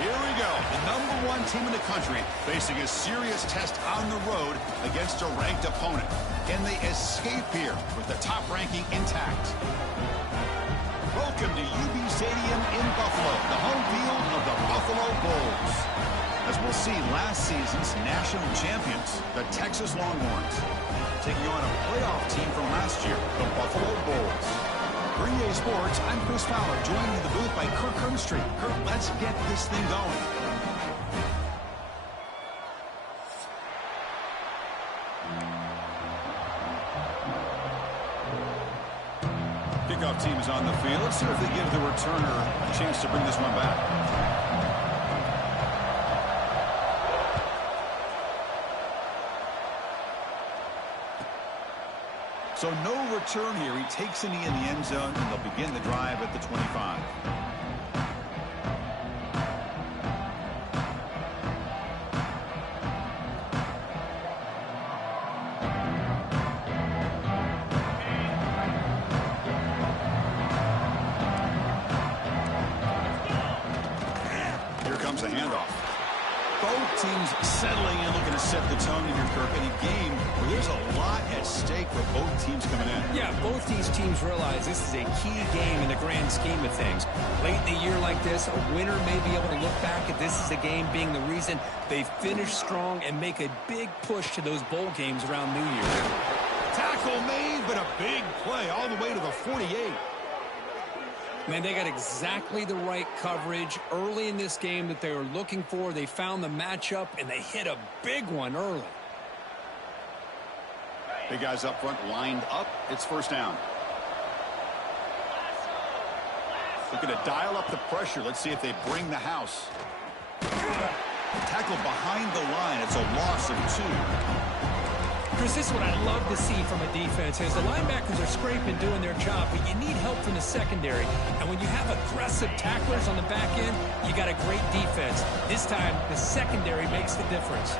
Here we go. The #1 team in the country facing a serious test on the road against a ranked opponent. Can they escape here with the top ranking intact? Welcome to UB Stadium in Buffalo, the home field of the Buffalo Bulls. As we'll see, last season's national champions, the Texas Longhorns, taking on a playoff team from last year, the Buffalo Bulls. For EA Sports, I'm Chris Fowler, joined in the booth by Kirk Hermstreet. Kirk, let's get this thing going. Kickoff team is on the field. Let's see if they give the returner a chance to bring this one back. So no return here. He takes it in the end zone, and they'll begin the drive at the 25. Here comes the handoff. Both teams settling in, looking to set the tone in here, Kirk, in a game where there's a lot at stake for both teams coming in. Yeah, both these teams realize this is a key game in the grand scheme of things. Late in the year like this, a winner may be able to look back at this as a game being the reason they finish strong and make a big push to those bowl games around New Year's. Tackle made, but a big play all the way to the 48. Man, they got exactly the right coverage early in this game that they were looking for. They found the matchup, and they hit a big one early. Big guys up front lined up. It's first down. Looking to dial up the pressure. Let's see if they bring the house. Tackle behind the line. It's a loss of 2. Chris, this is what I love to see from a defense is the linebackers are scraping, doing their job, but you need help from the secondary. And when you have aggressive tacklers on the back end, you got a great defense. This time, the secondary makes the difference.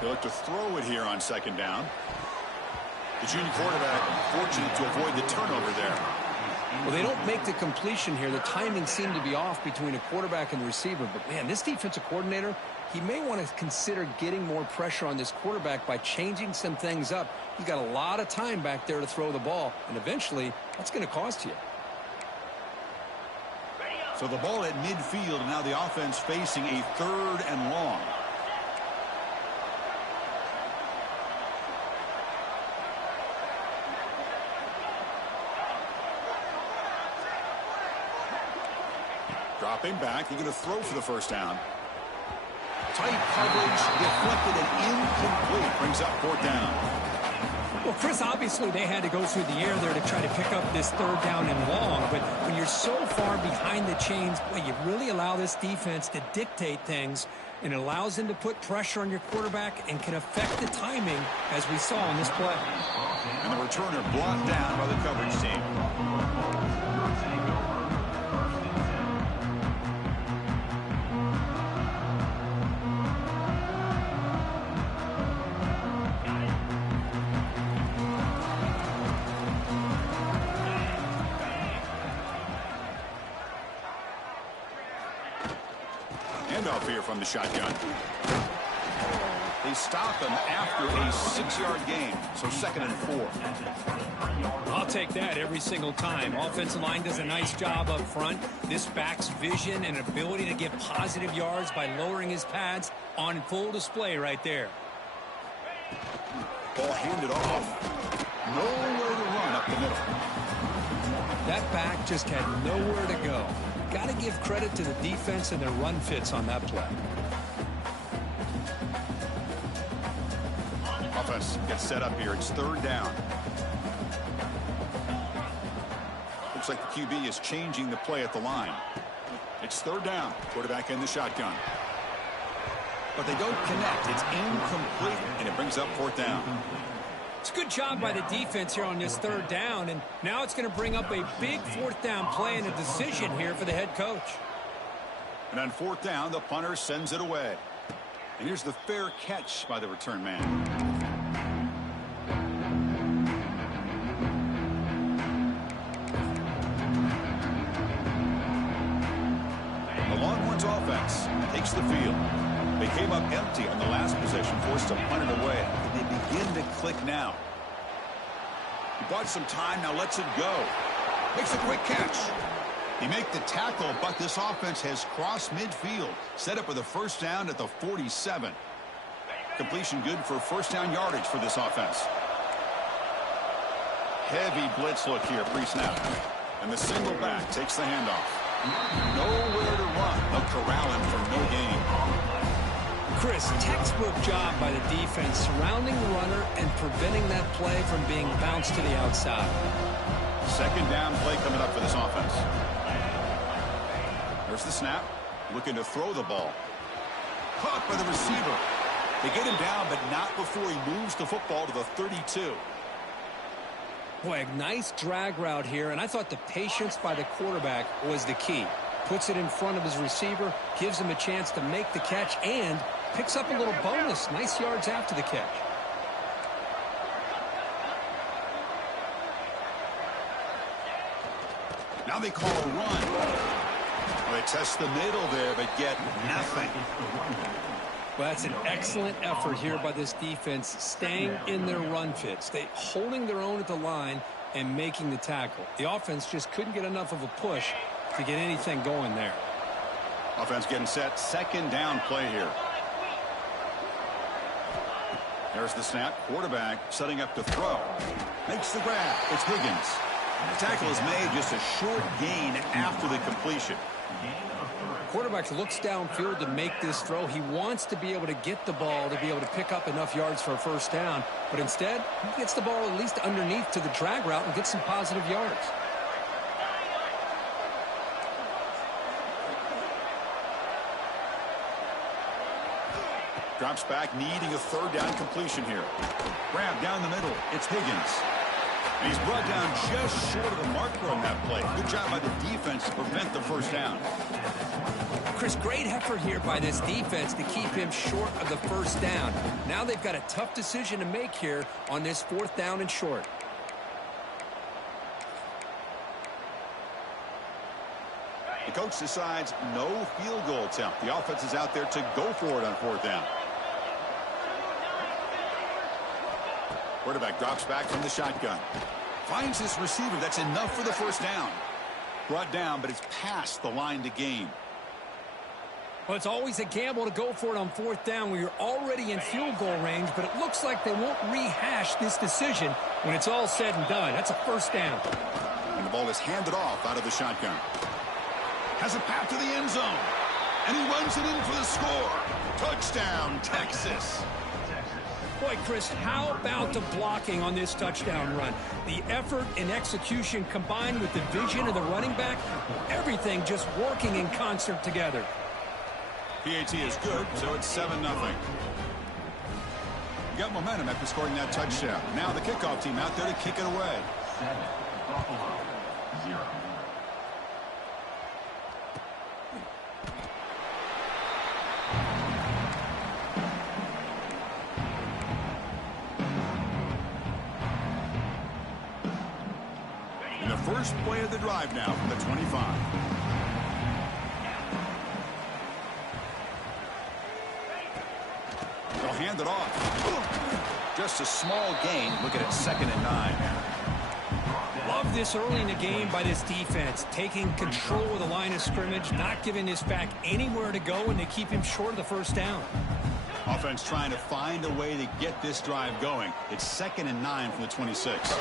They look to throw it here on second down. The junior quarterback fortunate to avoid the turnover there. Well, they don't make the completion here. The timing seemed to be off between a quarterback and the receiver. But, man, this defensive coordinator, he may want to consider getting more pressure on this quarterback by changing some things up. He's got a lot of time back there to throw the ball, and eventually that's going to cost you. So the ball at midfield, and now the offense facing a 3rd and long. Dropping back, he's going to throw for the first down. Tight coverage, deflected and incomplete. Brings up 4th down. Well, Chris, obviously they had to go through the air there to try to pick up this 3rd down and long. But when you're so far behind the chains, well, you really allow this defense to dictate things. And it allows them to put pressure on your quarterback and can affect the timing, as we saw in this play. And the returner blocked down by the coverage team. Handoff here from the shotgun. They stop him after a 6-yard gain, so 2nd and 4. I'll take that every single time. Offensive line does a nice job up front. This back's vision and ability to get positive yards by lowering his pads on full display right there. Ball handed off. Nowhere to run up the middle. That back just had nowhere to go. Got to give credit to the defense and their run fits on that play. Offense gets set up here. It's 3rd down. Looks like the QB is changing the play at the line. It's 3rd down. Quarterback in the shotgun. But they don't connect. It's incomplete, and it brings up 4th down. It's a good job by the defense here on this 3rd down, and now it's going to bring up a big 4th down play and a decision here for the head coach. And on 4th down, the punter sends it away. And here's the fair catch by the return man. The Longhorns offense takes the field. They came up empty on the last possession, forced to punt it away. They begin to click now. He bought some time, now lets it go. Makes a quick catch. He made the tackle, but this offense has crossed midfield. Set up with a first down at the 47. Completion good for first down yardage for this offense. Heavy blitz look here pre-snap. And the single back takes the handoff. Nowhere to run. They'll corral him for no gain. Chris, textbook job by the defense surrounding the runner and preventing that play from being bounced to the outside. Second down play coming up for this offense. There's the snap. Looking to throw the ball. Caught by the receiver. They get him down, but not before he moves the football to the 32. Boy, a nice drag route here, and I thought the patience by the quarterback was the key. Puts it in front of his receiver, gives him a chance to make the catch, and picks up a little bonus. Nice yards after the catch. Now they call a run. Well, they test the middle there, but get nothing. Well, that's an excellent effort here by this defense, staying in their run fits. They holding their own at the line and making the tackle. The offense just couldn't get enough of a push to get anything going there. Offense getting set. Second down play here. There's the snap. Quarterback setting up to throw. Makes the grab. It's Higgins. The tackle is made, just a short gain after the completion. Quarterback looks downfield to make this throw. He wants to be able to get the ball to be able to pick up enough yards for a first down. But instead, he gets the ball at least underneath to the drag route and gets some positive yards. Drops back, needing a third down completion here. Grab down the middle. It's Higgins. And he's brought down just short of the marker on that play. Good job by the defense to prevent the first down. Chris, great effort here by this defense to keep him short of the first down. Now they've got a tough decision to make here on this fourth down and short. The coach decides no field goal attempt. The offense is out there to go for it on fourth down. Quarterback drops back from the shotgun. Finds his receiver. That's enough for the first down. Brought down, but it's past the line to gain. Well, it's always a gamble to go for it on fourth down where you're already in field goal range, but it looks like they won't rehash this decision when it's all said and done. That's a first down. And the ball is handed off out of the shotgun. Has a path to the end zone. And he runs it in for the score. Touchdown, Texas. Boy, Chris, how about the blocking on this touchdown run? The effort and execution combined with the vision of the running back, everything just working in concert together. PAT is good, so it's 7-0. Got momentum after scoring that touchdown. Now the kickoff team out there to kick it away. 7, Buffalo, 0. And the first play of the drive now from the 25. They'll hand it off. Just a small gain. Looking at 2nd and 9. Love this early in the game by this defense. Taking control of the line of scrimmage, not giving this back anywhere to go, and they keep him short of the first down. Offense trying to find a way to get this drive going. It's 2nd and 9 from the 26.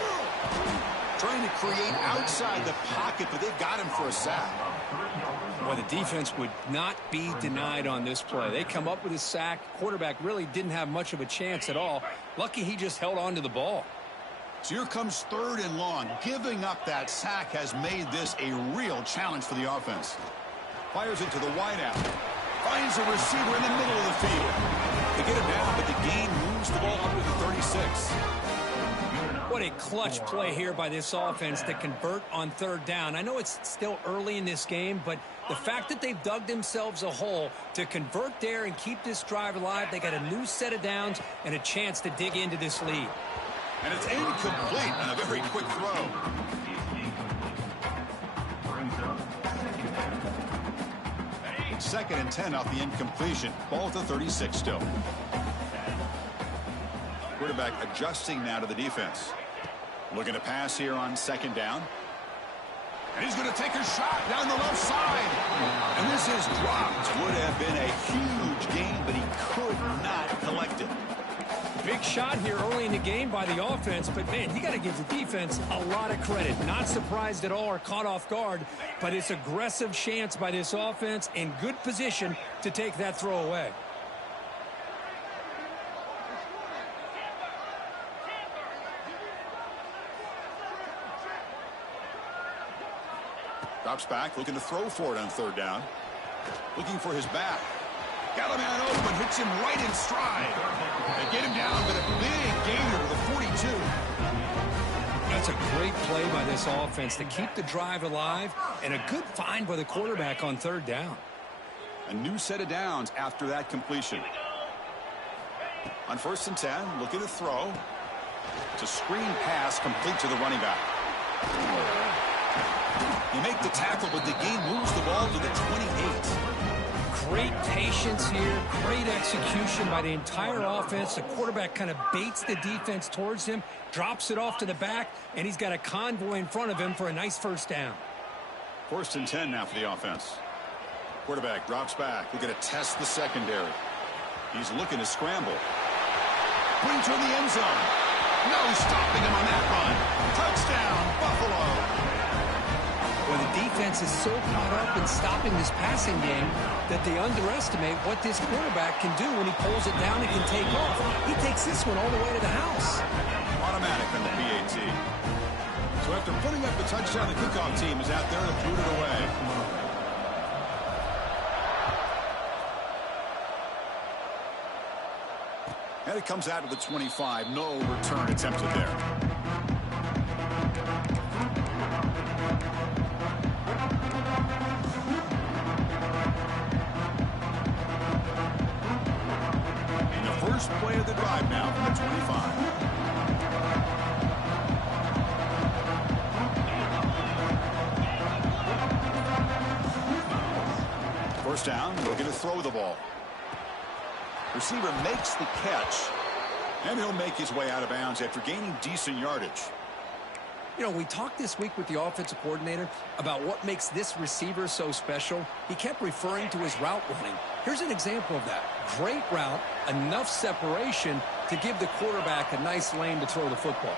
Trying to create outside the pocket, but they've got him for a sack. Well, the defense would not be denied on this play. They come up with a sack. Quarterback really didn't have much of a chance at all. Lucky he just held on to the ball. So here comes 3rd and long. Giving up that sack has made this a real challenge for the offense. Fires it to the wideout. Finds a receiver in the middle of the field. They get him down, but the gain moves the ball under the 36. What a clutch play here by this offense to convert on 3rd down. I know it's still early in this game, but the fact that they've dug themselves a hole to convert there and keep this drive alive, they got a new set of downs and a chance to dig into this lead. And it's incomplete on a very quick throw. 2nd and 10 off the incompletion. Ball at the 36 still. Quarterback adjusting now to the defense. Looking to pass here on 2nd down. And he's going to take a shot down the left side. And this is dropped. Would have been a huge gain, but he could not collect it. Big shot here early in the game by the offense, but man, you got to give the defense a lot of credit. Not surprised at all or caught off guard, but it's aggressive chance by this offense in good position to take that throw away. Drops back, looking to throw for it on 3rd down. Looking for his back. Got a man open, hits him right in stride. They get him down, but a big gainer to the 42. That's a great play by this offense to keep the drive alive, and a good find by the quarterback on 3rd down. A new set of downs after that completion. On 1st and 10, looking to throw. It's a screen pass complete to the running back. You make the tackle, but the game moves the ball to the 28. Great patience here, great execution by the entire offense. The quarterback kind of baits the defense towards him, drops it off to the back, and he's got a convoy in front of him for a nice 1st down. 1st and 10 now for the offense. Quarterback drops back, looking to test the secondary. He's looking to scramble. Putting toward the end zone. No stopping him on that run. Touchdown, Buffalo. Well, the defense is so caught up in stopping this passing game that they underestimate what this quarterback can do when he pulls it down and can take off. He takes this one all the way to the house. Automatic on the PAT. So after putting up the touchdown, the kickoff team is out there to boot it away. And it comes out to the 25. No return attempted there. First play of the drive now from the 25. First down, looking to throw the ball. Receiver makes the catch, and he'll make his way out of bounds after gaining decent yardage. You know, we talked this week with the offensive coordinator about what makes this receiver so special. He kept referring to his route running. Here's an example of that. Great route, enough separation to give the quarterback a nice lane to throw the football.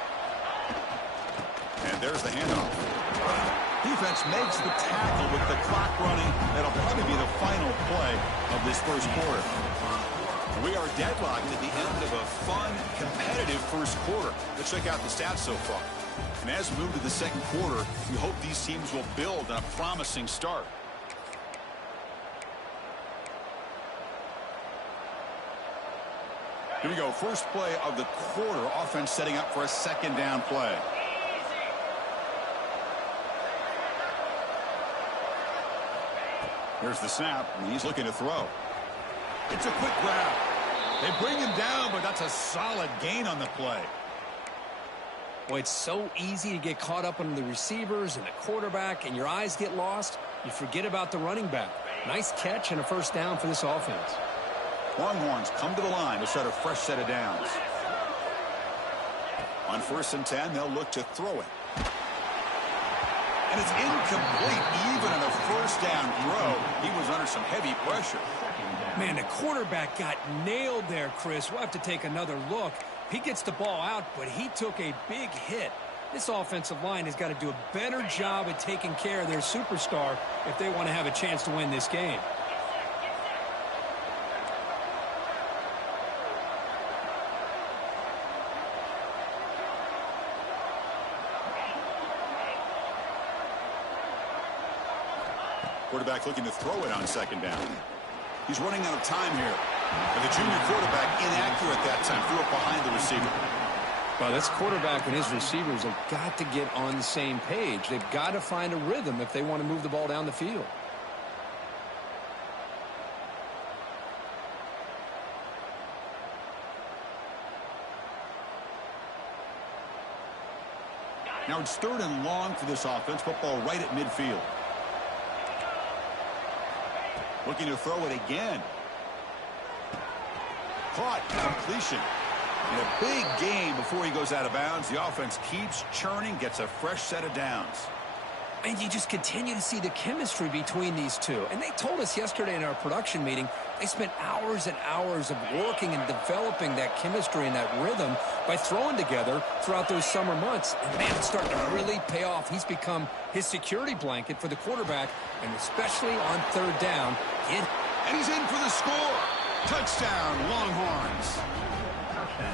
And there's the handoff. Defense makes the tackle with the clock running. That'll probably be the final play of this 1st quarter. We are deadlocked at the end of a fun, competitive 1st quarter. Let's check out the stats so far. And as we move to the 2nd quarter, we hope these teams will build on a promising start. Here we go. First play of the quarter. Offense setting up for a 2nd down play. Here's the snap, and he's looking to throw. It's a quick grab. They bring him down, but that's a solid gain on the play. Boy, it's so easy to get caught up on the receivers and the quarterback, and your eyes get lost. You forget about the running back. Nice catch and a 1st down for this offense. Longhorns come to the line to start a fresh set of downs. On 1st and 10, they'll look to throw it. And it's incomplete. Even on a 1st down throw, he was under some heavy pressure. Man, the quarterback got nailed there, Chris. We'll have to take another look. He gets the ball out, but he took a big hit. This offensive line has got to do a better job at taking care of their superstar if they want to have a chance to win this game. Quarterback looking to throw it on 2nd down. He's running out of time here. And the junior quarterback inaccurate that time. Threw it behind the receiver. Well, this quarterback and his receivers have got to get on the same page. They've got to find a rhythm if they want to move the ball down the field. Now it's 3rd and long for this offense. Football right at midfield. Looking to throw it again. Caught. Completion. In a big game before he goes out of bounds. The offense keeps churning, gets a fresh set of downs. And you just continue to see the chemistry between these two. And they told us yesterday in our production meeting, they spent hours and hours of working and developing that chemistry and that rhythm by throwing together throughout those summer months. And, man, it's starting to really pay off. He's become his security blanket for the quarterback, and especially on third down. And he's in for the score. Touchdown, Longhorns.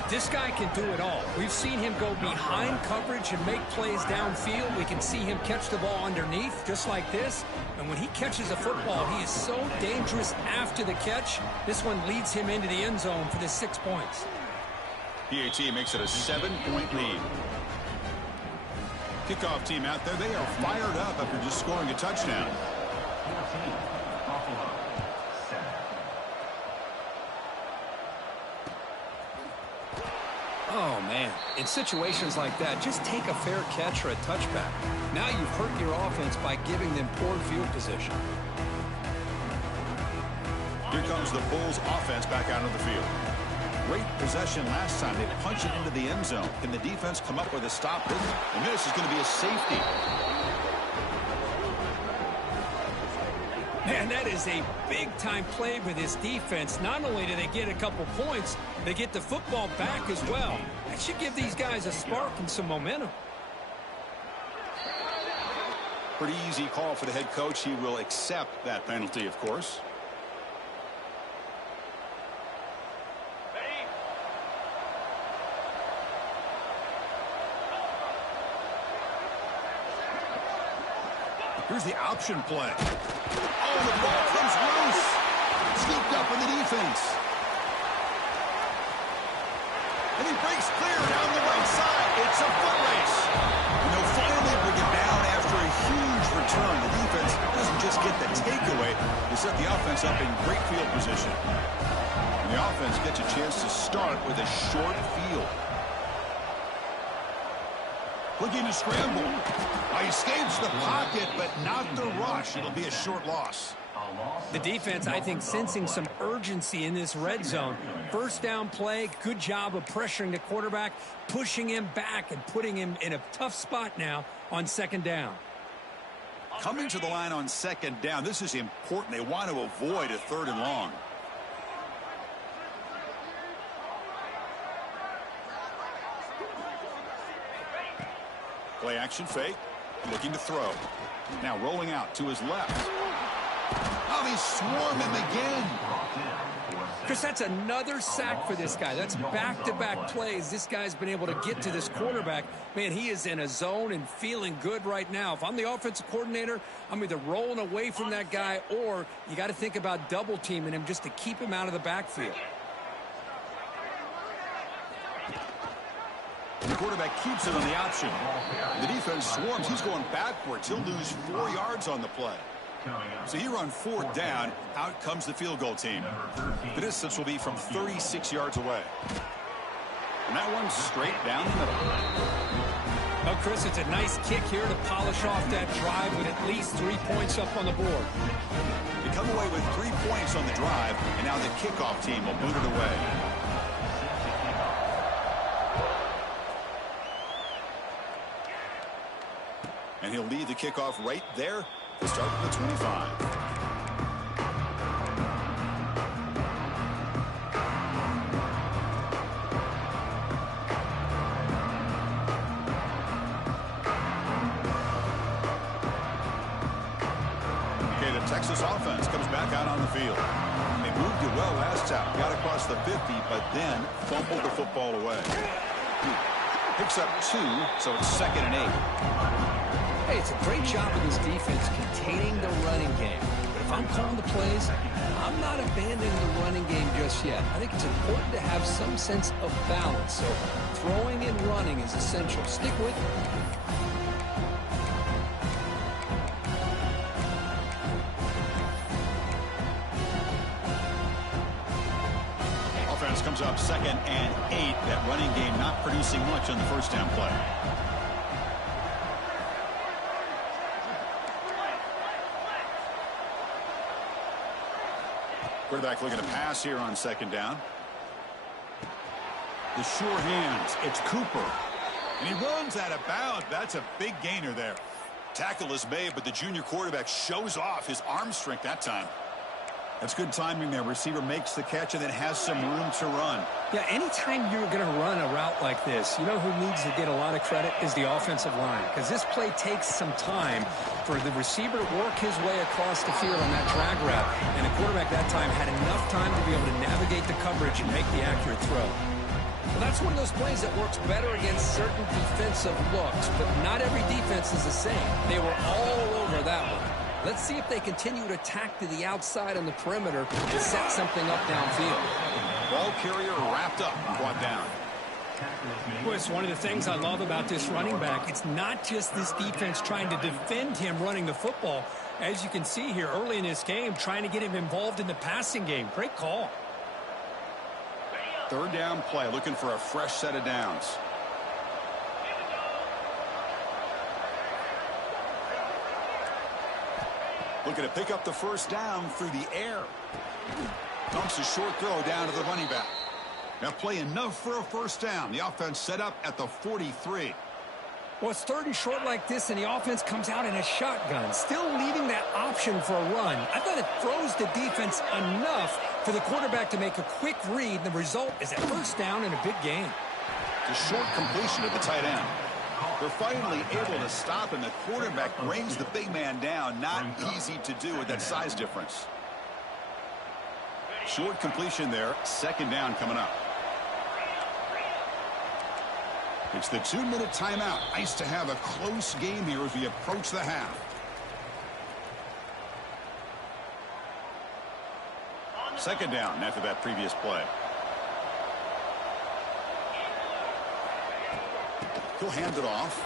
This guy can do it all. We've seen him go behind coverage and make plays downfield. We can see him catch the ball underneath, just like this. And when he catches a football, he is so dangerous after the catch. This one leads him into the end zone for the 6 points. PAT makes it a 7-point lead. Kickoff team out there, they are fired up after just scoring a touchdown. Buffalo, set. Oh, man. In situations like that, just take a fair catch or a touchback. Now you've hurt your offense by giving them poor field position. Here comes the Bulls offense back out of the field. Great possession last time. They punch it into the end zone. Can the defense come up with a stop? And this is going to be a safety. Man, that is a big-time play with this defense. Not only do they get a couple points, they get the football back as well. That should give these guys a spark and some momentum. Pretty easy call for the head coach. He will accept that penalty, of course. Here's the option play. Oh, the ball comes loose. Scooped up in the defense. And he breaks clear down the right side. It's a foot race. And they'll finally bring it down after a huge return. The defense doesn't just get the takeaway. They set the offense up in great field position. And the offense gets a chance to start with a short field. Looking to scramble. He escapes the pocket, but not the rush. It'll be a short loss. The defense, I think, sensing some urgency in this red zone. First down play, good job of pressuring the quarterback, pushing him back and putting him in a tough spot now on second down. Coming to the line on second down, this is important. They want to avoid a third and long. Play action fake. Looking to throw. Now rolling out to his left. Oh, they swarm him again. Chris, that's another sack for this guy. That's back-to-back plays. This guy's been able to get to this quarterback. Man, he is in a zone and feeling good right now. If I'm the offensive coordinator, I'm either rolling away from that guy or you got to think about double-teaming him just to keep him out of the backfield. The quarterback keeps it on the option. The defense swarms. He's going backwards. He'll lose 4 yards on the play. So here on fourth down, out comes the field goal team. The distance will be from 36 yards away. And that one's straight down the middle. Well, Chris, it's a nice kick here to polish off that drive with at least 3 points up on the board. They come away with 3 points on the drive, and now the kickoff team will boot it away. And he'll lead the kickoff right there to start with the 25. Okay, the Texas offense comes back out on the field. They moved it well last time, got across the 50, but then fumbled the football away. Picks up 2, so it's 2nd and 8. Hey, it's a great job of this defense containing the running game. But if I'm calling the plays, I'm not abandoning the running game just yet. I think it's important to have some sense of balance. So throwing and running is essential. Stick with it. Offense comes up 2nd and 8. That running game not producing much on the first down play. Quarterback looking to pass here on second down. The sure hands. It's Cooper. And he runs out of bounds. That's a big gainer there. Tackle is made, but the junior quarterback shows off his arm strength that time. That's good timing there. Receiver makes the catch and then has some room to run. Yeah, anytime you're going to run a route like this, you know who needs to get a lot of credit is the offensive line. Because this play takes some time for the receiver to work his way across the field on that drag route. And the quarterback that time had enough time to be able to navigate the coverage and make the accurate throw. Well, that's one of those plays that works better against certain defensive looks, but not every defense is the same. They were all over that one. Let's see if they continue to attack to the outside on the perimeter and set something up downfield. Ball carrier wrapped up and brought down. Well, it's one of the things I love about this running back. It's not just this defense trying to defend him running the football. As you can see here early in this game, trying to get him involved in the passing game. Great call. Third down play, looking for a fresh set of downs. Looking to pick up the first down through the air. Dumps a short throw down to the running back. That play enough for a first down. The offense set up at the 43. Well, it's third and short like this, and the offense comes out in a shotgun, still leaving that option for a run. I thought it throws the defense enough for the quarterback to make a quick read. The result is a first down and a big gain. The short completion to the tight end. They're finally able to stop, and the quarterback brings the big man down. Not easy to do with that size difference. Short completion there. Second down coming up. It's the 2-minute timeout. Nice to have a close game here as we approach the half. Second down after that previous play. He'll hand it off.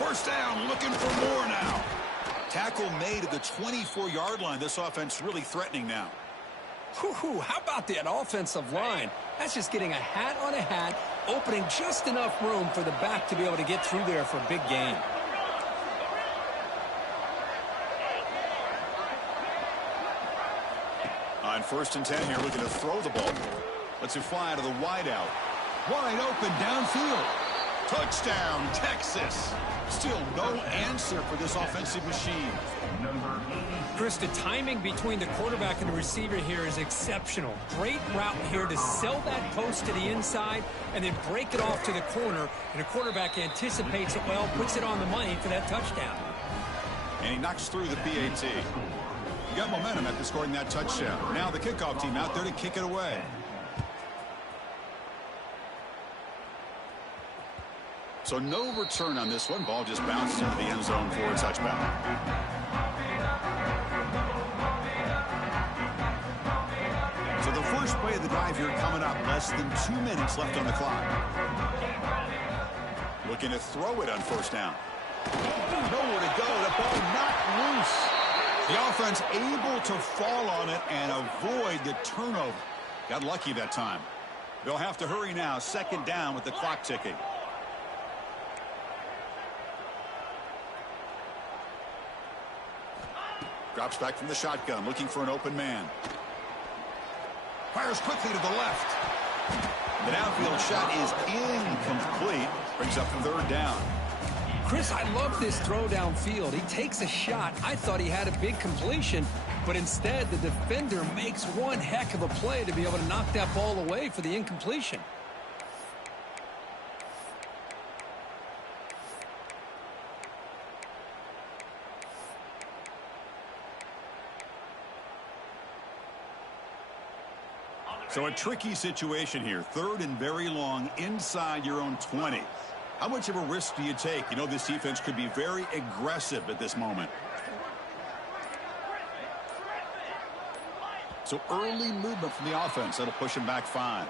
First down, looking for more now. Tackle made at the 24-yard line. This offense really threatening now. How about that offensive line? That's just getting a hat on a hat, opening just enough room for the back to be able to get through there for a big gain. On 1st and 10 here, looking to throw the ball. Lets it fly to the wideout. Wide open downfield. Touchdown, Texas. Still no answer for this offensive machine. Chris, the timing between the quarterback and the receiver here is exceptional. Great route here to sell that post to the inside and then break it off to the corner. And the quarterback anticipates it well, puts it on the money for that touchdown. And he knocks through the PAT. You got momentum after scoring that touchdown. Now the kickoff team out there to kick it away. So no return on this one. Ball just bounced into the end zone for a touchback. So the first play of the drive here coming up. Less than 2 minutes left on the clock. Looking to throw it on first down. Nowhere to go. The ball knocked loose. The offense able to fall on it and avoid the turnover. Got lucky that time. They'll have to hurry now. Second down with the clock ticking. Drops back from the shotgun, looking for an open man. Fires quickly to the left. The downfield shot is incomplete. Brings up third down. Chris, I love this throw downfield. He takes a shot. I thought he had a big completion, but instead the defender makes one heck of a play to be able to knock that ball away for the incompletion. So a tricky situation here. Third and very long inside your own 20. How much of a risk do you take? You know this defense could be very aggressive at this moment. So early movement from the offense. That'll push him back 5.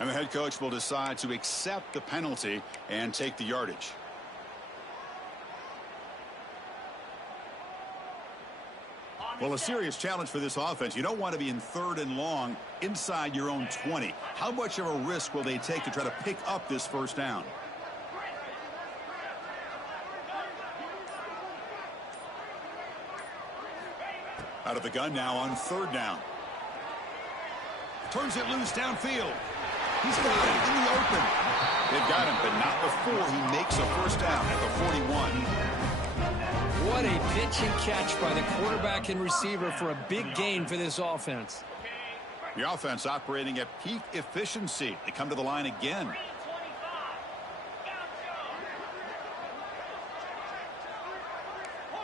And the head coach will decide to accept the penalty and take the yardage. Well, a serious challenge for this offense. You don't want to be in third and long inside your own 20. How much of a risk will they take to try to pick up this first down? Out of the gun now on third down. Turns it loose downfield. He's got it in the open. They've got him, but not before he makes a first down at the 41. What a pitch and catch by the quarterback and receiver for a big gain for this offense. The offense operating at peak efficiency. They come to the line again.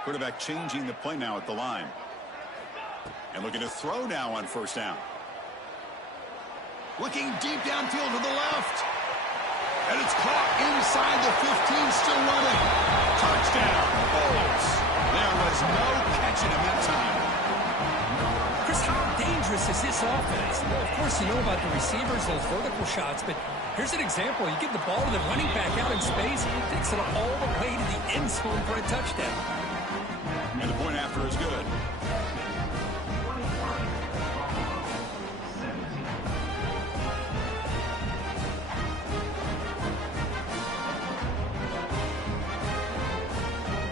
Quarterback changing the play now at the line. And looking to throw now on first down. Looking deep downfield to the left. And it's caught inside the 15, still running. Touchdown, Bulls. There was no catching him that time. Chris, how dangerous is this offense? Well, of course, you know about the receivers, those vertical shots, but here's an example. You give the ball to the running back out in space, he takes it all the way to the end zone for a touchdown. And the point after is good.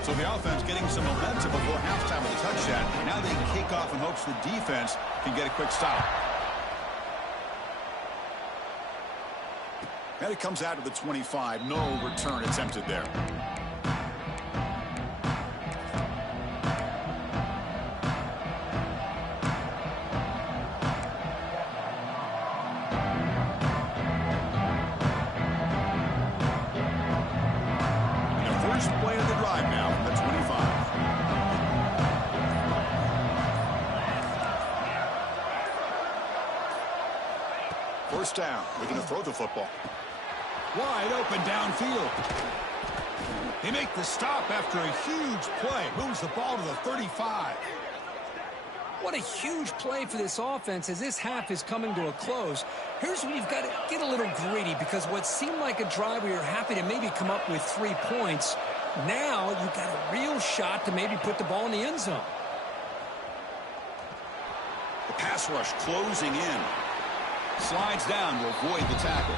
So the offense getting some momentum before halftime with a touchdown. Now they kick off in hopes the defense can get a quick stop. And it comes out to the 25. No return attempted there. First play of the drive now from the 25. First down. Looking to throw the football. Wide open downfield. They make the stop after a huge play. Moves the ball to the 35. What a huge play for this offense as this half is coming to a close. Here's where you've got to get a little greedy because what seemed like a drive where you're happy to maybe come up with 3 points, now you've got a real shot to maybe put the ball in the end zone. The pass rush closing in. Slides down to avoid the tackle.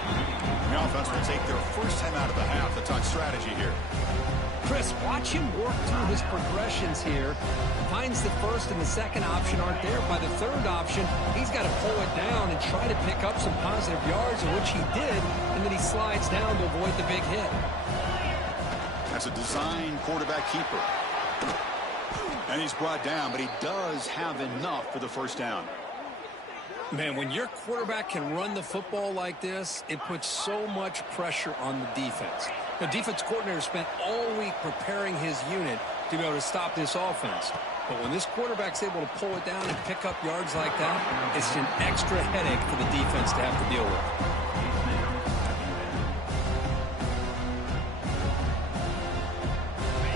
The offense will take their first time out of the half to talk strategy here. Chris, watch him work through his progressions here. Finds the first and the second option aren't there. By the third option, he's got to pull it down and try to pick up some positive yards, in which he did, and then he slides down to avoid the big hit. That's a design quarterback keeper. And he's brought down, but he does have enough for the first down. Man, when your quarterback can run the football like this, it puts so much pressure on the defense. The defense coordinator spent all week preparing his unit to be able to stop this offense. But when this quarterback's able to pull it down and pick up yards like that, it's an extra headache for the defense to have to deal with.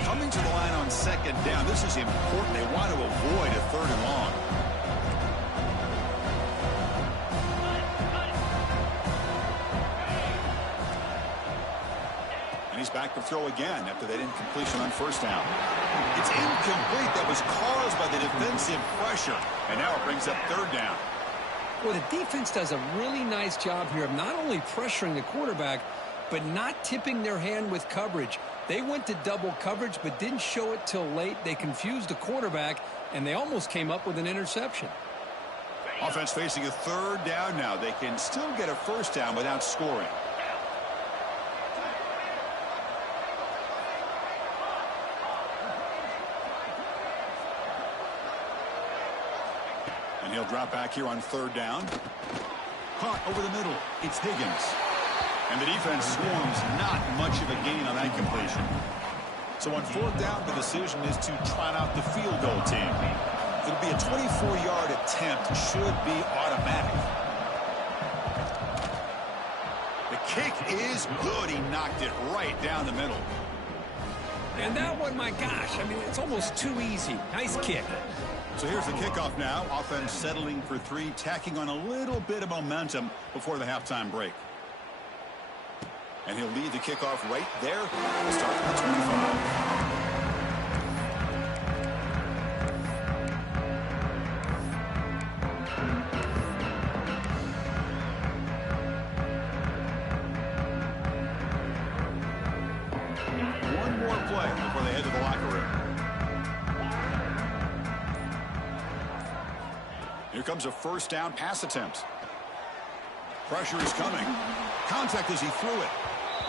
Coming to the line on second down, this is important. They want to avoid a third and long. He's back to throw again after that incompletion on first down. It's incomplete. That was caused by the defensive pressure. And now it brings up third down. Well, the defense does a really nice job here of not only pressuring the quarterback, but not tipping their hand with coverage. They went to double coverage, but didn't show it till late. They confused the quarterback, and they almost came up with an interception. Offense facing a third down now. They can still get a first down without scoring. And he'll drop back here on third down. Caught over the middle. It's Higgins. And the defense swarms not much of a gain on that completion. So on fourth down, the decision is to trot out the field goal team. It'll be a 24-yard attempt. Should be automatic. The kick is good. He knocked it right down the middle. And that one, my gosh, I mean, it's almost too easy. Nice kick. So here's the kickoff now. Offense settling for 3, tacking on a little bit of momentum before the halftime break. And he'll lead the kickoff right there. We'll start from the 25. One more play before they head to the locker room. Here comes a first down pass attempt. Pressure is coming. Contact as he threw it.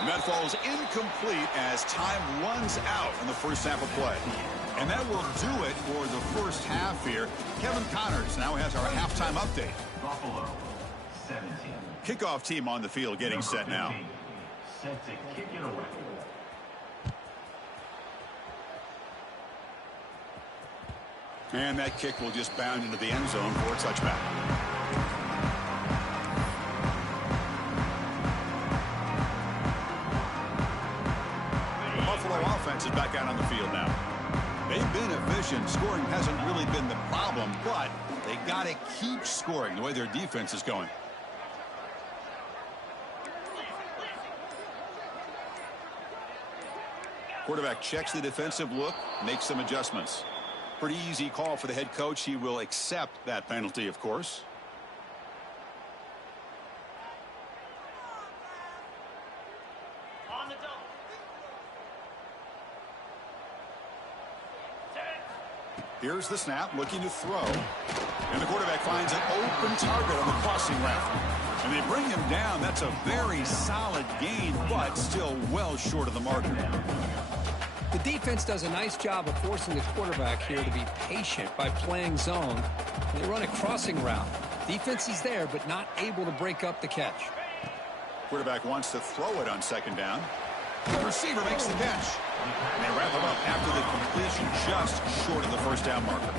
And that falls incomplete as time runs out in the first half of play. And that will do it for the first half here. Kevin Connors now has our halftime update. Buffalo, 17. Kickoff team on the field getting set now. Set to kick it away. And that kick will just bound into the end zone for a touchback. The Buffalo offense is back out on the field now. They've been efficient. Scoring hasn't really been the problem, but they got to keep scoring the way their defense is going. Quarterback checks the defensive look, makes some adjustments. Pretty easy call for the head coach. He will accept that penalty, of course. On the double. Here's the snap, looking to throw. And the quarterback finds an open target on the crossing route. And they bring him down. That's a very solid gain, but still well short of the marker. The defense does a nice job of forcing the quarterback here to be patient by playing zone. They run a crossing route. Defense is there, but not able to break up the catch. Quarterback wants to throw it on second down. The receiver makes the catch. And they wrap him up after the completion just short of the first down marker.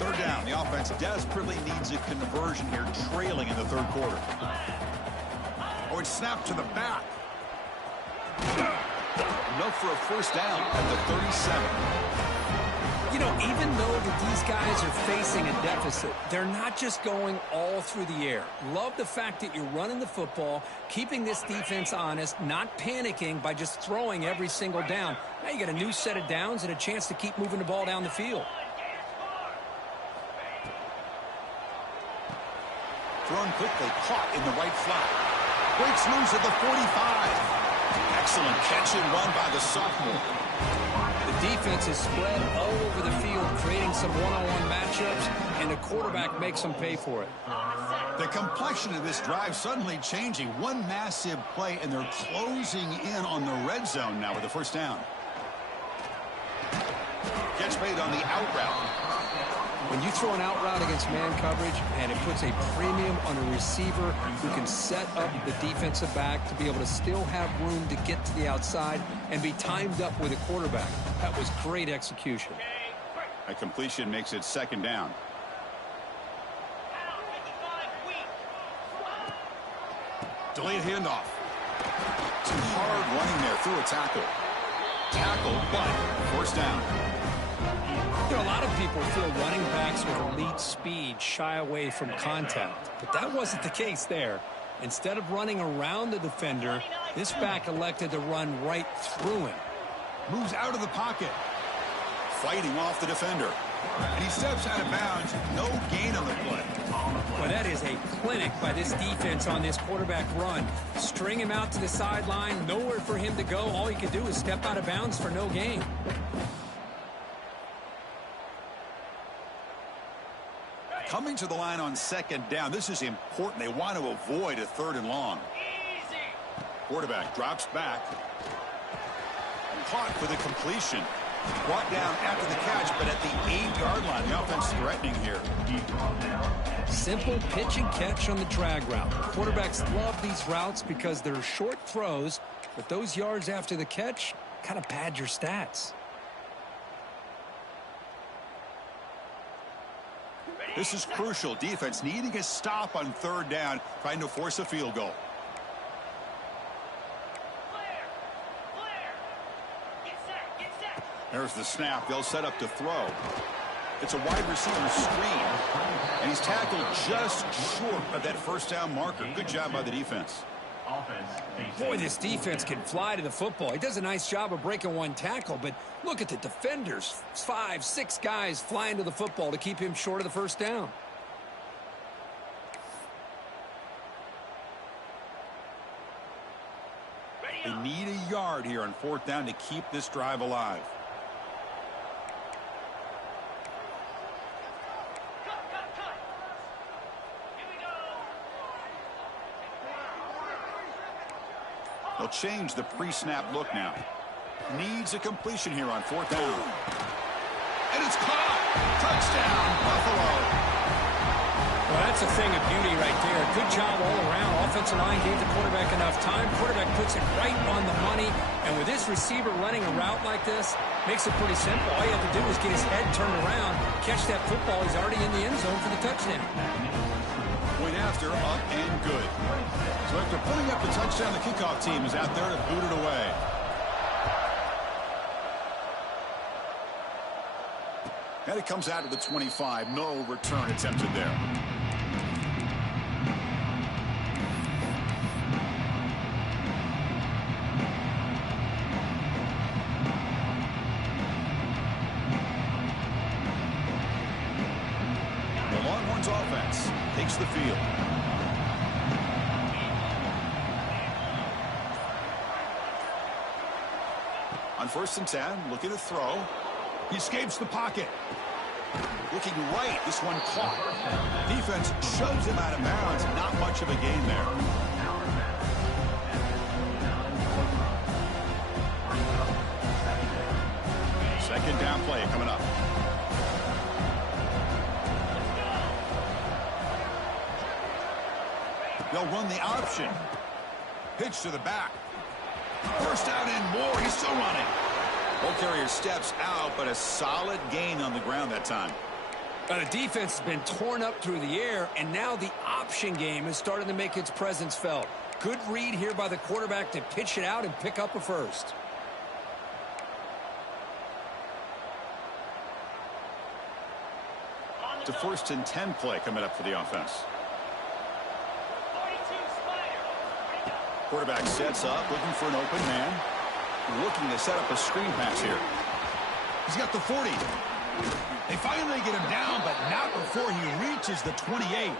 Third down. The offense desperately needs a conversion here, trailing in the third quarter. Oh, it's snapped to the back. Enough for a first down at the 37. You know, even though these guys are facing a deficit, they're not just going all through the air. Love the fact that you're running the football, keeping this defense honest, not panicking by just throwing every single down. Now you got a new set of downs and a chance to keep moving the ball down the field. Thrown quickly, caught in the right flat. Breaks loose at the 45. Excellent catch and run by the sophomore. The defense is spread all over the field, creating some one-on-one matchups, and the quarterback makes them pay for it. The complexion of this drive suddenly changing. One massive play, and they're closing in on the red zone now with the first down. Catch made on the out route. When you throw an out route against man coverage, and it puts a premium on a receiver who can set up the defensive back to be able to still have room to get to the outside and be timed up with a quarterback. That was great execution. A completion makes it second down. Delayed handoff. Too hard running there through a tackle. Tackle, but first down. You know, a lot of people feel running backs with elite speed shy away from contact, but that wasn't the case there. Instead of running around the defender, this back elected to run right through him. Moves out of the pocket. Fighting off the defender. And he steps out of bounds. No gain on the play. Well, that is a clinic by this defense on this quarterback run. String him out to the sideline, nowhere for him to go. All he could do is step out of bounds for no gain. Coming to the line on second down. This is important. They want to avoid a third and long. Quarterback drops back. Caught for the completion. Brought down after the catch, but at the 8-yard line. The offense threatening here. Simple pitch and catch on the drag route. Quarterbacks love these routes because they're short throws, but those yards after the catch kind of pad your stats. This is crucial. Defense needing a stop on third down, trying to force a field goal. There's the snap. They'll set up to throw. It's a wide receiver screen. And he's tackled just short of that first down marker. Good job by the defense. Boy, this defense can fly to the football. He does a nice job of breaking one tackle, but look at the defenders. 5, 6 guys flying to the football to keep him short of the first down. They need a yard here on fourth down to keep this drive alive. They'll change the pre-snap look now. Needs a completion here on 4th down. And it's caught. Touchdown, Buffalo. Well, that's a thing of beauty right there. Good job all around. Offensive line gave the quarterback enough time. Quarterback puts it right on the money. And with this receiver running a route like this, makes it pretty simple. All you have to do is get his head turned around, catch that football. He's already in the end zone for the touchdown. Point after, up and good. So after putting up the touchdown, the kickoff team is out there to boot it away. And it comes out to the 25. No return attempted there. The Longhorns offense takes the field. On 1st and 10, looking to throw. He escapes the pocket. Looking right, this one caught. Defense shoves him out of bounds. Not much of a gain there. Second down play coming up. They'll run the option. Pitch to the back. First down and more. He's still running. Ball carrier steps out, but a solid gain on the ground that time. The defense has been torn up through the air, and now the option game is starting to make its presence felt. Good read here by the quarterback to pitch it out and pick up a first. The 1st and 10 play coming up for the offense. Quarterback sets up, looking for an open man. Looking to set up a screen pass here. He's got the 40. They finally get him down, but not before he reaches the 28.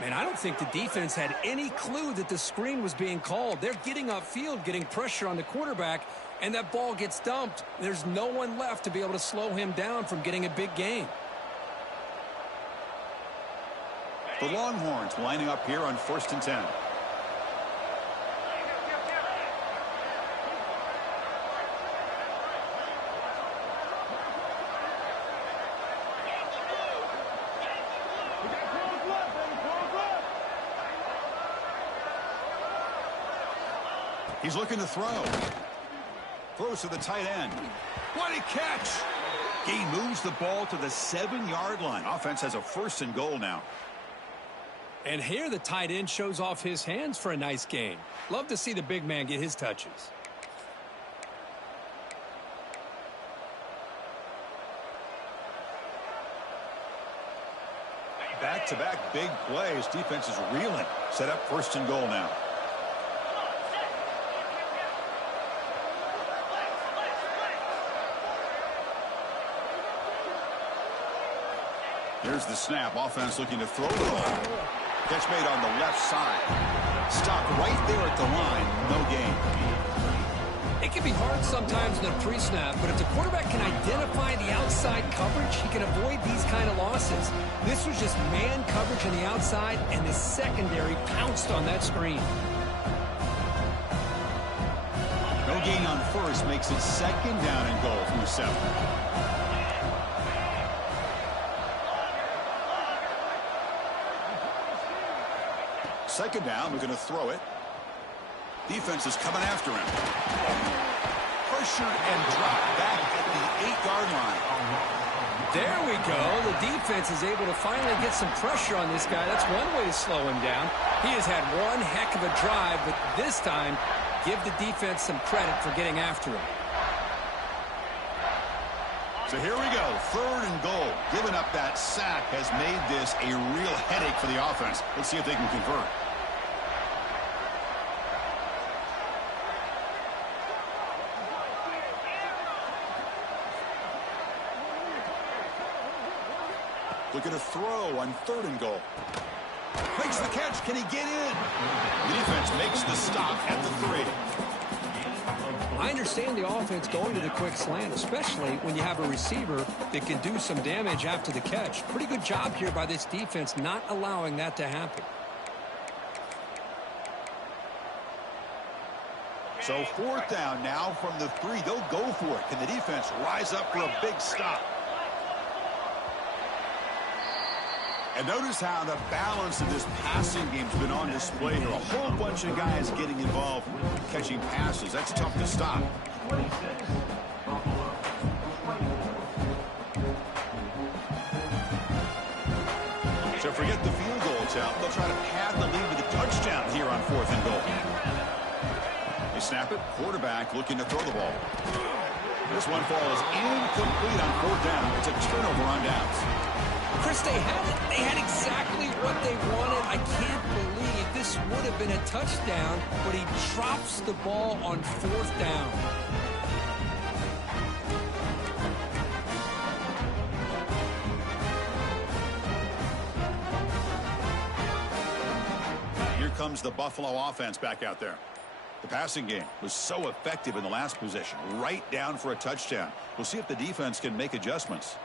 Man, I don't think the defense had any clue that the screen was being called. They're getting upfield, getting pressure on the quarterback, and that ball gets dumped. There's no one left to be able to slow him down from getting a big gain. The Longhorns lining up here on 1st and 10. He's looking to throw. Throws to the tight end. What a catch! He moves the ball to the 7-yard line. Offense has a 1st and goal now. And here the tight end shows off his hands for a nice gain. Love to see the big man get his touches. Back-to-back big plays. Defense is reeling. Set up 1st and goal now. Here's the snap. Offense looking to throw the ball. Catch made on the left side. Stopped right there at the line. No gain. It can be hard sometimes in a pre-snap, but if the quarterback can identify the outside coverage, he can avoid these kind of losses. This was just man coverage on the outside, and the secondary pounced on that screen. No gain on 1st makes it 2nd down and goal from the 7. Second down, we're going to throw it. Defense is coming after him. Pressured and dropped back at the 8-yard line. There we go. The defense is able to finally get some pressure on this guy. That's one way to slow him down. He has had one heck of a drive, but this time, give the defense some credit for getting after him. So here we go, 3rd and goal. Giving up that sack has made this a real headache for the offense. Let's see if they can convert. Looking to throw on 3rd and goal. Makes the catch. Can he get in? The defense makes the stop at the 3. I understand the offense going to the quick slant, especially when you have a receiver that can do some damage after the catch. Pretty good job here by this defense not allowing that to happen. So fourth down now from the 3. They'll go for it. Can the defense rise up for a big stop? And notice how the balance of this passing game's been on display here. A whole bunch of guys getting involved catching passes. That's tough to stop. 26, Buffalo. So forget the field goal attempt. They'll try to pad the lead with a touchdown here on 4th and goal. They snap it. Quarterback looking to throw the ball. This one falls incomplete on 4th down. It's a turnover on downs. Chris, they had it. They had exactly what they wanted. I can't believe this would have been a touchdown, but he drops the ball on 4th down. Here comes the Buffalo offense back out there. The passing game was so effective in the last possession, right down for a touchdown. We'll see if the defense can make adjustments.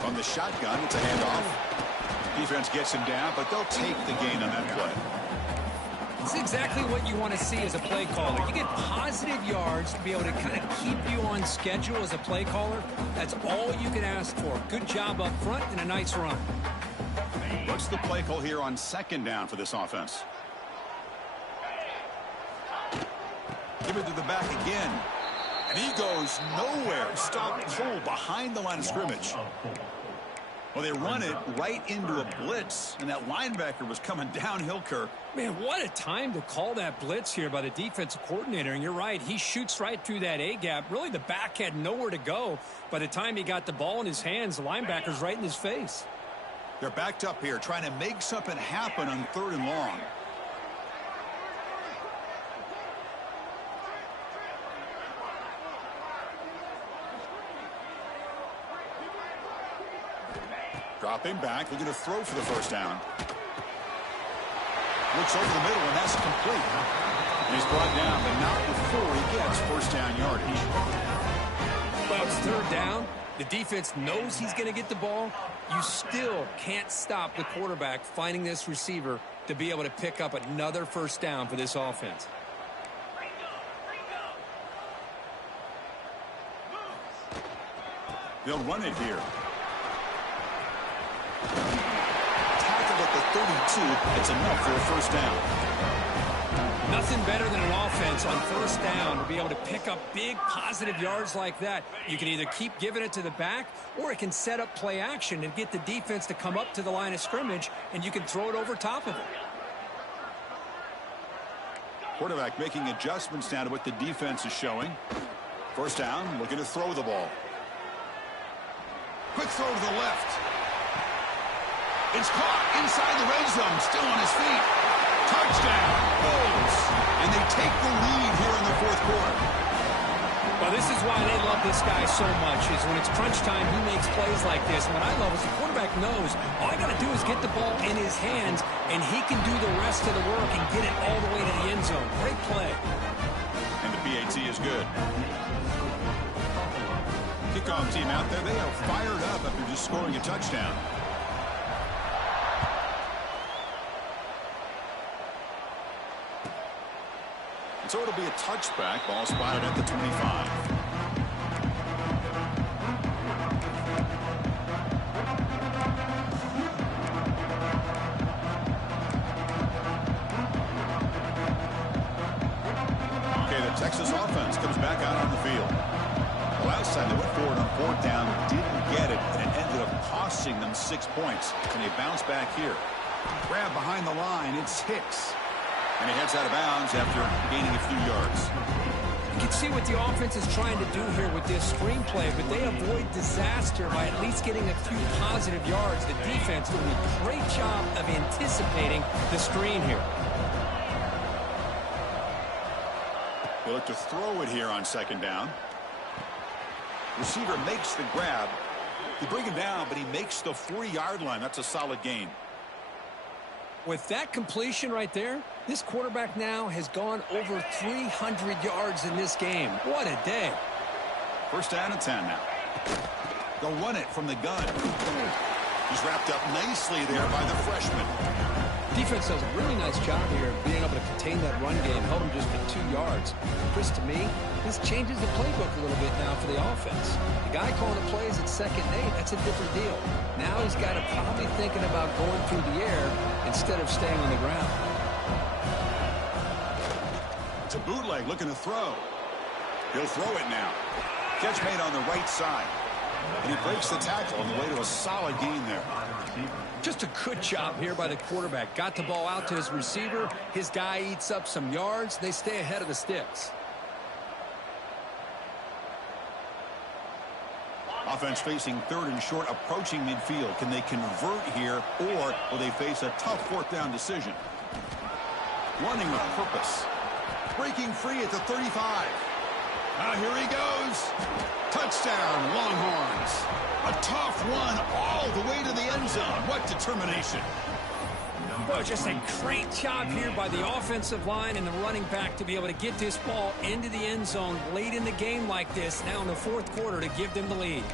From the shotgun, it's a handoff. Defense gets him down, but they'll take the gain on that play. It's exactly what you want to see as a play caller. You get positive yards to be able to kind of keep you on schedule as a play caller. That's all you can ask for. Good job up front and a nice run. What's the play call here on 2nd down for this offense? Give it to the back again. And he goes nowhere. Stopped cold behind the line of scrimmage. Well, they run it right into a blitz, and that linebacker was coming downhill, Kirk. Man, what a time to call that blitz here by the defensive coordinator. And you're right, he shoots right through that A-gap. Really, the back had nowhere to go. By the time he got the ball in his hands, the linebacker's right in his face. They're backed up here, trying to make something happen on 3rd and long. Dropping back, looking to throw for the 1st down. Looks over the middle, and that's complete. And he's brought down, but not before he gets 1st down yardage. Well, it's 3rd down. The defense knows he's going to get the ball. You still can't stop the quarterback finding this receiver to be able to pick up another 1st down for this offense. They'll run it here. Tackled at the 32. It's enough for a 1st down. Nothing better than an offense on 1st down to be able to pick up big positive yards like that. You can either keep giving it to the back, or it can set up play action and get the defense to come up to the line of scrimmage, and you can throw it over top of it. Quarterback making adjustments now to what the defense is showing. 1st down, looking to throw the ball. Quick throw to the left. It's caught inside the red zone, still on his feet. Touchdown, Bulls. And they take the lead here in the 4th quarter. Well, this is why they love this guy so much, is when it's crunch time, he makes plays like this. And what I love is the quarterback knows all I got to do is get the ball in his hands, and he can do the rest of the work and get it all the way to the end zone. Great play. And the PAT is good. Kickoff team out there, they are fired up after just scoring a touchdown. So it'll be a touchback. Ball spotted at the 25. Okay, the Texas offense comes back out on the field. The last time they went forward on 4th down, didn't get it, and it ended up costing them 6 points. And they bounce back here. Grab behind the line. It's Hicks. And he heads out of bounds after gaining a few yards. You can see what the offense is trying to do here with this screenplay, but they avoid disaster by at least getting a few positive yards. The defense doing a great job of anticipating the screen here. They look to throw it here on 2nd down. Receiver makes the grab. They bring him down, but he makes the 40-yard line. That's a solid gain. With that completion right there, this quarterback now has gone over 300 yards in this game. What a day. 1st down and 10 now. They'll run it from the gun. He's wrapped up nicely there by the freshman. Defense does a really nice job here of being able to contain that run game, held him just for 2 yards. Chris, to me, this changes the playbook a little bit now for the offense. The guy calling the plays at 2nd and 8, that's a different deal. Now he's got to probably thinking about going through the air instead of staying on the ground. It's a bootleg looking to throw. He'll throw it now. Catch made on the right side. And he breaks the tackle on the way to a solid gain there. Just a good job here by the quarterback. Got the ball out to his receiver. His guy eats up some yards. They stay ahead of the sticks. Offense facing 3rd and short, approaching midfield. Can they convert here, or will they face a tough 4th down decision? Running with purpose. Breaking free at the 35. Here he goes. Touchdown, Longhorns. A tough run all the way to the end zone. What determination. Well, just a great job here by the offensive line and the running back to be able to get this ball into the end zone late in the game like this, now in the 4th quarter, to give them the lead.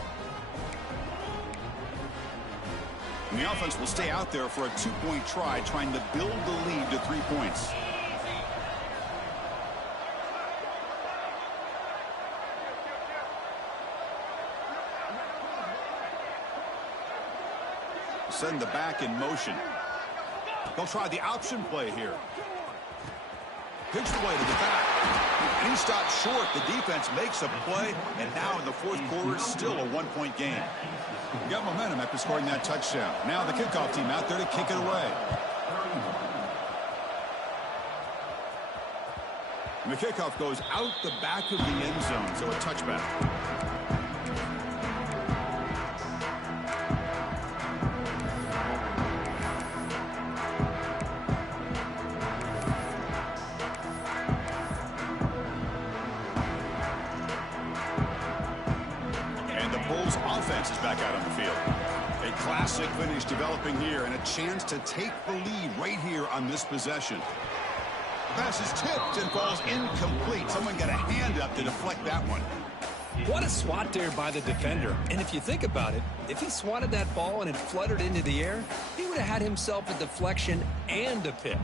And the offense will stay out there for a 2-point try, trying to build the lead to 3 points. Send the back in motion. They'll try the option play here. Pitch play to the back. And he stops short. The defense makes a play. And now in the 4th quarter, still a 1-point game. Got momentum after scoring that touchdown. Now the kickoff team out there to kick it away. And the kickoff goes out the back of the end zone, so a touchback. Offense is back out on the field. A classic finish developing here, and a chance to take the lead right here on this possession. The pass is tipped and falls incomplete. Someone got a hand up to deflect that one. What a swat there by the defender. And if you think about it, if he swatted that ball and it fluttered into the air, he would have had himself a deflection and a pick.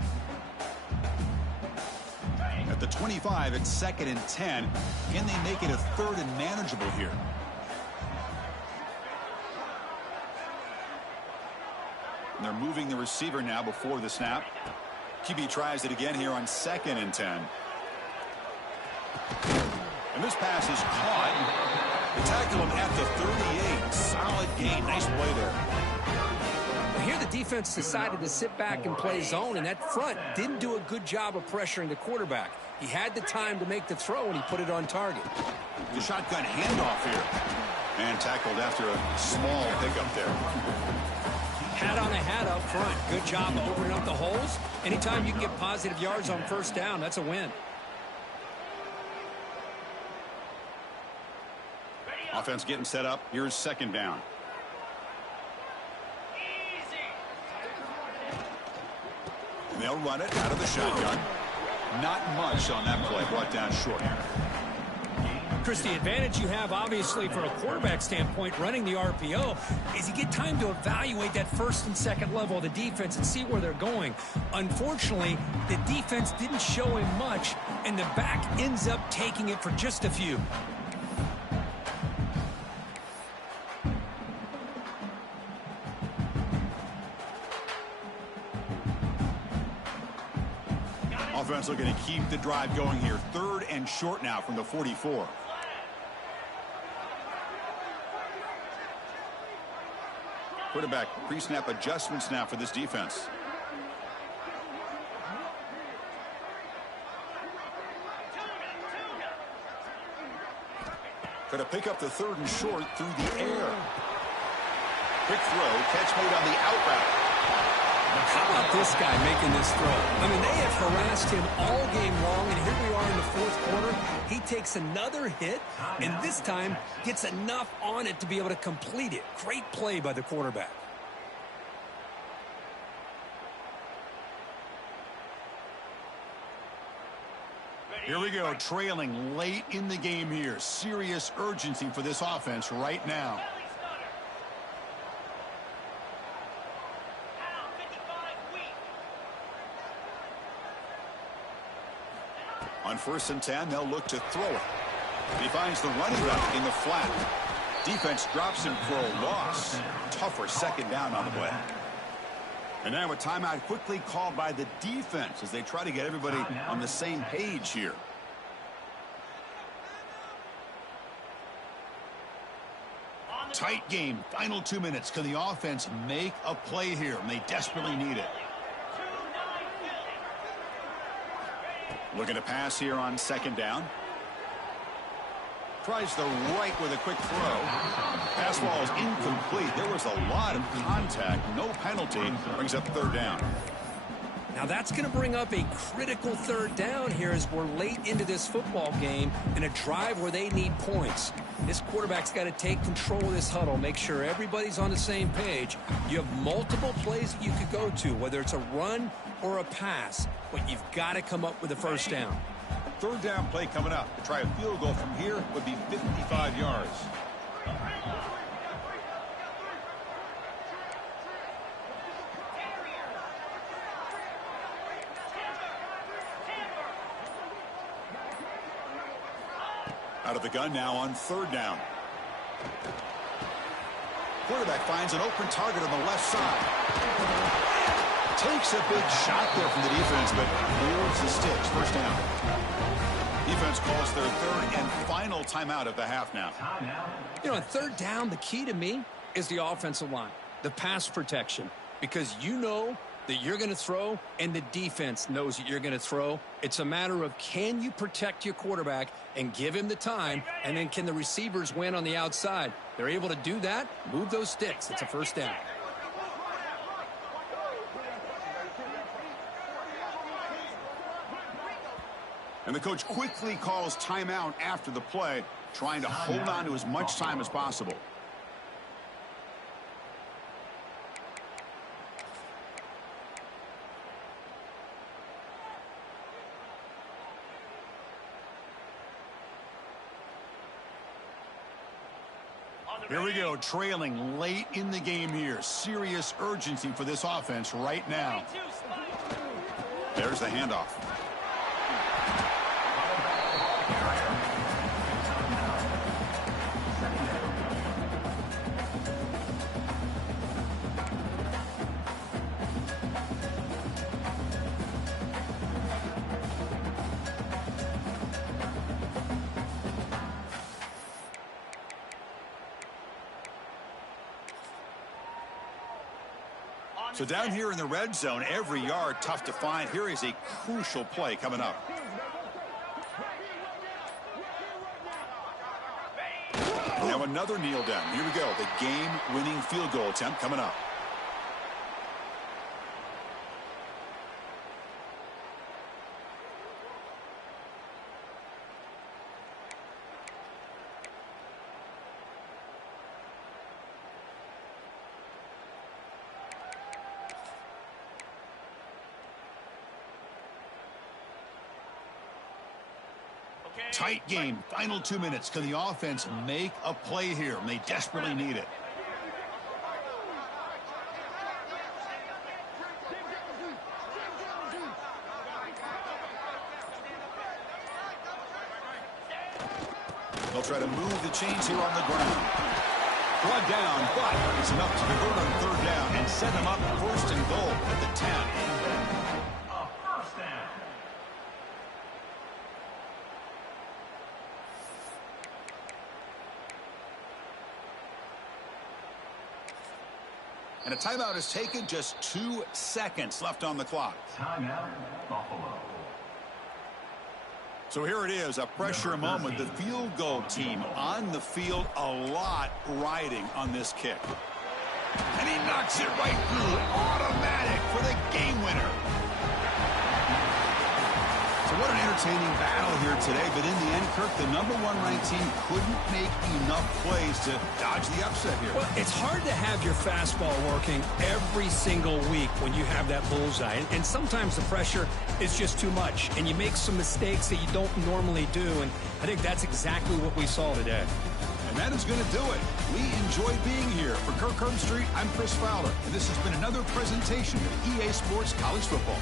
At the 25, it's 2nd and 10. Can they make it a 3rd and manageable here? And they're moving the receiver now before the snap. QB tries it again here on 2nd and 10. And this pass is caught. They tackle him at the 38. Solid gain. Nice play there. Well, here the defense decided to sit back and play zone, and that front didn't do a good job of pressuring the quarterback. He had the time to make the throw, and he put it on target. The shotgun handoff here. And tackled after a small pickup there. Hat on a hat up front. Good job of opening up the holes. Anytime you can get positive yards on 1st down, that's a win. Offense getting set up. Here's 2nd down. And they'll run it out of the shotgun. Not much on that play. Brought down short. Chris, the advantage you have, obviously, from a quarterback standpoint, running the RPO, is you get time to evaluate that 1st and 2nd level of the defense and see where they're going. Unfortunately, the defense didn't show him much, and the back ends up taking it for just a few. Offense looking to keep the drive going here. 3rd and short now from the 44. Quarterback pre-snap adjustments now for this defense. Going to pick up the 3rd and short through the air. Quick throw, catch made on the out route. How about this guy making this throw? I mean, they have harassed him all game long, and here we are in the 4th quarter. He takes another hit, and this time gets enough on it to be able to complete it. Great play by the quarterback. Here we go, trailing late in the game here. Serious urgency for this offense right now. On 1st and 10, they'll look to throw it. He finds the running back in the flat. Defense drops him for a loss. Tougher 2nd down on the play. And now a timeout quickly called by the defense as they try to get everybody on the same page here. Tight game. Final 2 minutes. Can the offense make a play here? And they desperately need it. Looking to pass here on 2nd down. Tries the right with a quick throw. Pass ball is incomplete. There was a lot of contact. No penalty. Brings up 3rd down. Now that's going to bring up a critical 3rd down here as we're late into this football game in a drive where they need points. This quarterback's got to take control of this huddle, make sure everybody's on the same page. You have multiple plays that you could go to, whether it's a run or a pass, but you've got to come up with a 1st down. 3rd down play coming up. To try a field goal from here would be 55 yards. Out of the gun now on 3rd down. Quarterback finds an open target on the left side. Takes a big shot there from the defense, but clears the sticks. 1st down. Defense calls their 3rd and final timeout of the half now. You know, on 3rd down, the key to me is the offensive line, the pass protection, because you know that you're going to throw and the defense knows that you're going to throw. It's a matter of can you protect your quarterback and give him the time, and then can the receivers win on the outside? They're able to do that, move those sticks. It's a 1st down. And the coach quickly calls timeout after the play, trying to hold on to as much time as possible. Here we go, trailing late in the game here. Serious urgency for this offense right now. There's the handoff. So down here in the red zone, every yard tough to find. Here is a crucial play coming up. Now another kneel down. Here we go. The game-winning field goal attempt coming up. Tight game. Final 2 minutes. Can the offense make a play here? And they desperately need it. They'll try to move the chains here on the ground. Brought down, but it's enough to convert on 3rd down and set them up 1st and goal at the 10. And a timeout is taken, just 2 seconds left on the clock. Timeout, Buffalo. So here it is, a pressure moment. The field goal team on the field, a lot riding on this kick. And he knocks it right through, automatic for the game winner. So what an entertaining battle here today, but in the end, Kirk, the #1 ranked team couldn't make enough plays to dodge the upset here. Well, it's hard to have your fastball working every single week when you have that bullseye, and sometimes the pressure is just too much, and you make some mistakes that you don't normally do, and I think that's exactly what we saw today. And that is going to do it. We enjoyed being here. For Kirk Herbstreit, I'm Chris Fowler, and this has been another presentation of EA Sports College Football.